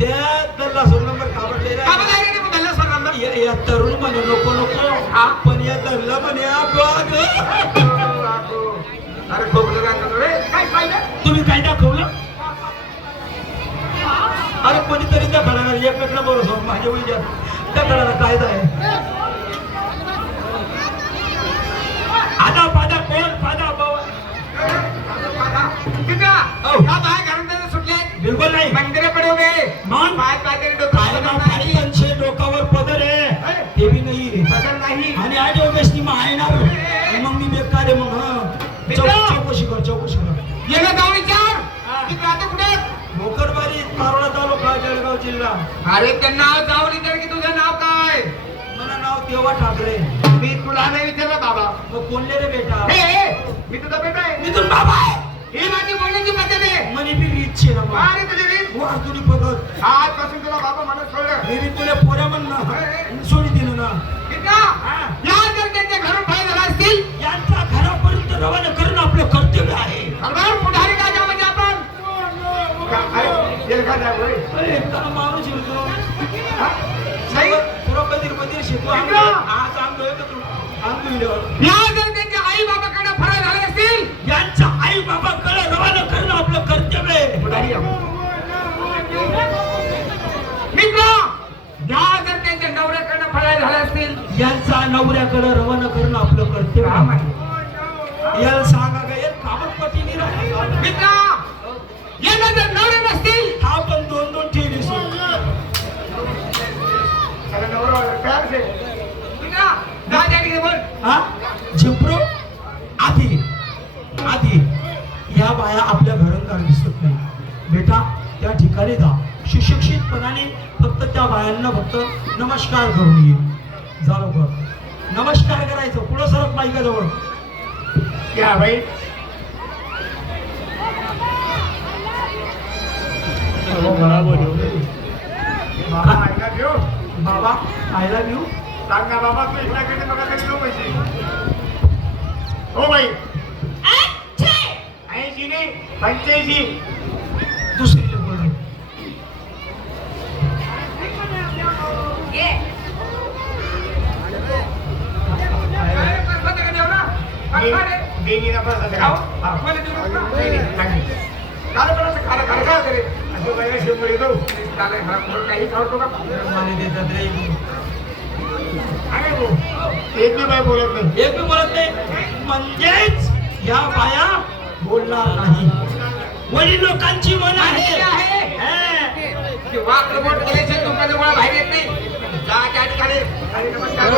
त्या त्याला सोन नंबर काबडलेला कावडलेला नंबर या तरुण म्हणे नको नको आपण या धरला म्हणे अरे खोकलं काय काय पाहिजे तुम्ही काय दाखवलं? अरे कोणीतरी त्या घडाला एक पेटला बरोबर माझ्या वय त्या घडाला कायदा आहे आता पादा पादा चौकशी कर चौकशी कर. गेलं जाऊन विचार. की आता कुठे भोकरबारी पारोळा तालुका जळगाव जिल्हा. अरे त्यांना जाऊन विचार की तुझं नाव काय? मला नाव तेव्हा ठाकरे. मी तुला नाही विचारलं बाबा. मग कोणले रे बेटा? मी तुझा बेटा आहे. मी तुझ बाबा आहे. ही माझी बोलण्याची पद्धत आहे. म्हणे मी रीतचे ना मग. अरे तुझी रीत वा तुझी पद्धत. आजपासून तुला बाबा म्हणून सोडलं. मी तुला पोऱ्या म्हण या जर त्यांच्या आई बाबाकडे फरक झाले असतील यांच्या आई कडे रवाना करणं आपलं कर्तव्य आहे. मित्र या जर त्यांच्या नवऱ्याकडे झाले असतील यांचा नवऱ्याकडे रवाना करणं आपलं कर्तव्य काम आहे. याला सांगा का याला कामपट्टी मित्र झिप्रो आधी. आधी. या बाया आपल्या घरंदार दिसत नाही. बेटा त्या ठिकाणी जा. सुशिक्षितपणाने फक्त त्या बायांना फक्त नमस्कार करून ये. जा लवकर. नमस्कार करायचं. पुढं सरक पाहिजे जवळ या भाई बाबा ऐका ठेव बाबा आय लव्ह यू सांग ना बाबा तू इकड्याकडे बघा तरी देऊ पैसे? हो बाई. ऐंशी नाही पंच्याऐंशी. दुसरी देगी ना प्रसाद खाओ मला देऊ नका. नाही, नाही. कालं पण असं खालं खालं एक बी बाई बोलत नाही. एक बी बोलत नाही म्हणजेच या बाया बोलणार नाही. वडील लोकांची मन आहे. आहे. हा. की वाकडं बोट केल्याशिवाय तुमच्या जवळ बाहेर येत नाही. जा त्या ठिकाणी. नमस्कार